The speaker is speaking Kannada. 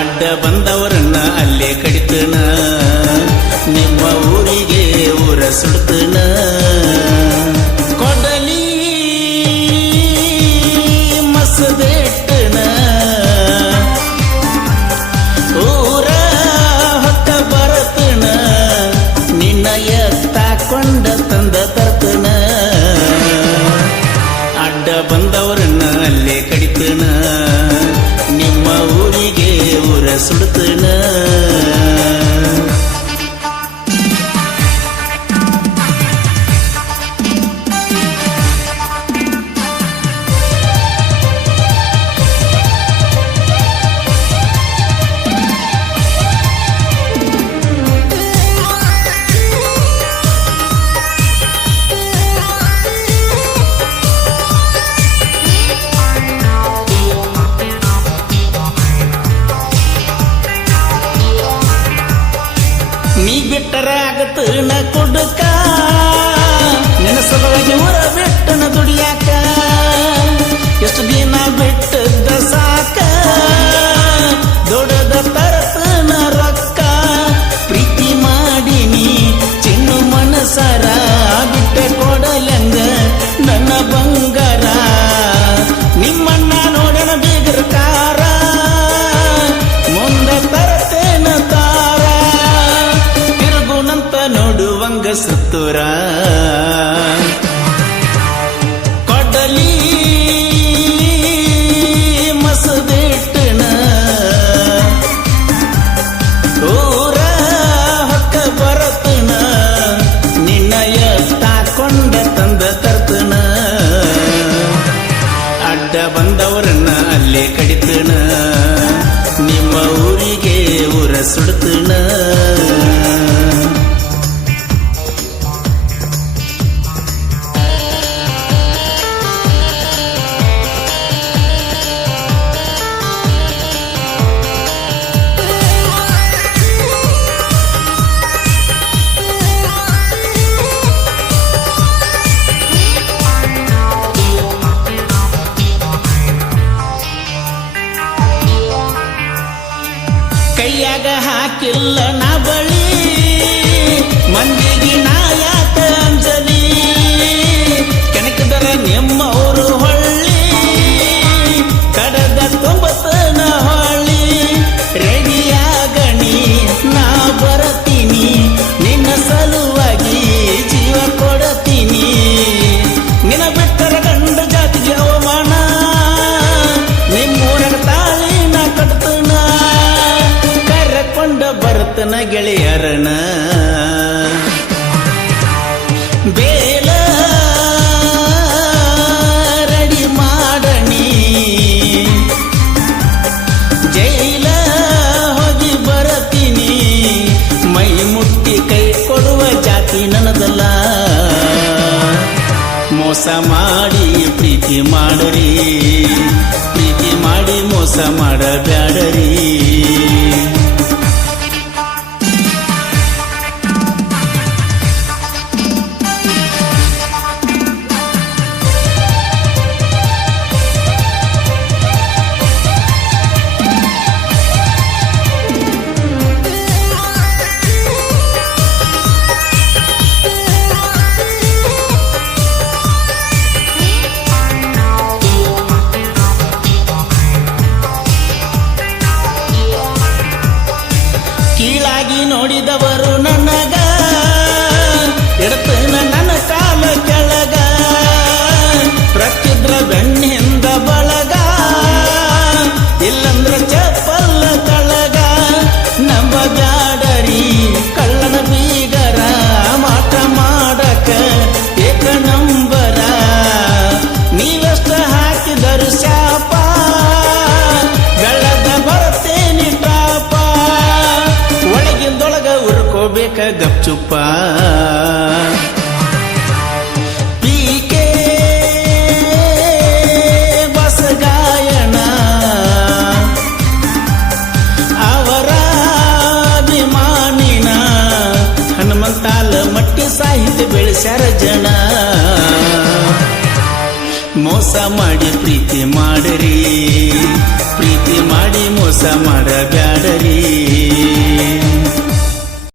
ಅಡ್ಡ ಬಂದವರನ್ನ ಅಲ್ಲೇ ಕಡಿತನ ನಿಮ್ಮ ಊರಿಗೆ ಊರ ಸುಡ್ತನ ಕೊಡಲಿ ಮಸದೆಟ್ಟನ ಊರ ಹೊತ್ತ ಬರತನ ನಿನ್ನ ಎತ್ತಾಕೊಂಡ ತಂದ ತರ್ತನ ಅಡ್ಡ ಬಂದವರನ್ನ ಅಲ್ಲೇ ಕಡಿತನ ನಿಮ್ಮ ಊರಿಗೆ ಊರ ಸುಡ್ತನ ನೀ ಬಿಟ್ಟರಾಗತನ ಕೊಡುಕ ನೆನಸಲವಾಗಿ ಊರ ಬಿಟ್ಟನ ದುಡಿಯಾಕ ಎಷ್ಟು ದಿನ ಬಿಟ್ಟದ ಸಾಕ ದೊಡ್ಡದ ತರತನ ರೊಕ್ಕ ಪ್ರೀತಿ ಮಾಡಿನಿ ಚಿನ್ನು ಮನಸರ ಬಿಟ್ಟ ಕೊಡಲಂಗ ನನ್ನ ಬಂಗಾರ ನಿಮ್ಮನ್ನ ನೋಡನ ಬೀಗರ ಕಾರ ಮುಂದೆ ತರತೇನ ತಾರ ತಿರುಗುನಂತ ನೋಡುವಂಗ ಸುತ್ತೂರ ಕೊಡಲಿ ಮಸದೆಟ್ಟನ ಊರ ಹೊಕ್ಕ ಬರತನ ನಿನ್ನ ಎತ್ತಾಕೊಂಡ ತಂದ ತರ್ತನ ಅಡ್ಡ ಬಂದವರನ್ನ ಅಲ್ಲೇ ಕಡಿತನ ನಿಮ್ಮ ಊರಿಗೆ ಊರ ಸುಡ್ತನ ಕೈಯಾಗ ಹಾಕಿಲ್ಲ ನಾ ಬಳಿ ಮಂದಿಗೆ ನಾ ಯಾಕ ಅಂಜಲಿ ಕೆಣಕದರ ನಿಮ್ಮವರು ಹೊಳ್ಳಿ ಕಡದ ತೊಂಬತ್ತನ ಹೊಳ್ಳಿ ರೆಡಿಯಾಗಣಿ ನಾ ಬರತೀನಿ ನಿನ್ನ ಸಲುವಾಗಿ ಜೀವ ಕೊಡತೀನಿ ನಿನ್ನ ಬಿಟ್ಟರ ಗಂಡ ಜಾತಿಗೆ ಅವಮಾನ ನಿಮ್ಮೂರ ತಾಳಿ ನಾ ಕಟ್ತನ ಕರಕೊಂಡ ಬರ್ತನ ಗೆಳೆಯರನ ಬೇಲ ರೆಡಿ ಮಾಡಣಿ ಜೈಲ ಹೋಗಿ ಬರತೀನಿ ಮೈ ಮುಟ್ಟಿ ಕೈ ಕೊಡುವ ಜಾತಿ ನನ್ನದಲ್ಲ ಮೋಸ ಮಾಡಿ ಪ್ರೀತಿ ಮಾಡರಿ ಪ್ರೀತಿ ಮಾಡಿ ಮೋಸ ಮಾಡಬ್ಯಾಡರಿ ಕೀಳಾಗಿ ನೋಡಿದವರು ನನಗ ಎಡತನ ನನ್ನ ಕಾಲ ಕೆಳಗ ಪ್ರತಿದ್ರ ಬೆಣ್ಣಿಂದ ಬಳಗ ಇಲ್ಲಂದ್ರ ಚಪ್ಪಲ್ಲ ತಳಗ ನಂಬ ಬ್ಯಾಡರಿ ಕಳ್ಳನ ಬೀಗರ ಮಾಟ ಮಾಡಕ ಏಕ ನಂಬರ ನೀವೆಷ್ಟ ಹಾಕಿದರು ಶಾಪ ಬೆಳದ ಬರ್ತೇನಿ ಟಾಪ ಒಳಗಿಂದೊಳಗ ಉರ್ಕೋಬೇಕ ಗಪ್ಚುಪ್ಪ ಪೀಕೆ ಬಸ ಗಾಯನ ಅವರ ಅಭಿಮಾನಿನ ಹನುಮಂತಾಲ ಮಟ್ಟಿ ಸಾಹಿತ್ಯ ಬೆಳೆಸ್ಯಾರ ಜನ ಮೋಸ ಮಾಡಿ ಪ್ರೀತಿ ಮಾಡರಿ, ಪ್ರೀತಿ ಮಾಡಿ ಮೋಸ ಮಾಡಬ್ಯಾಡರಿ.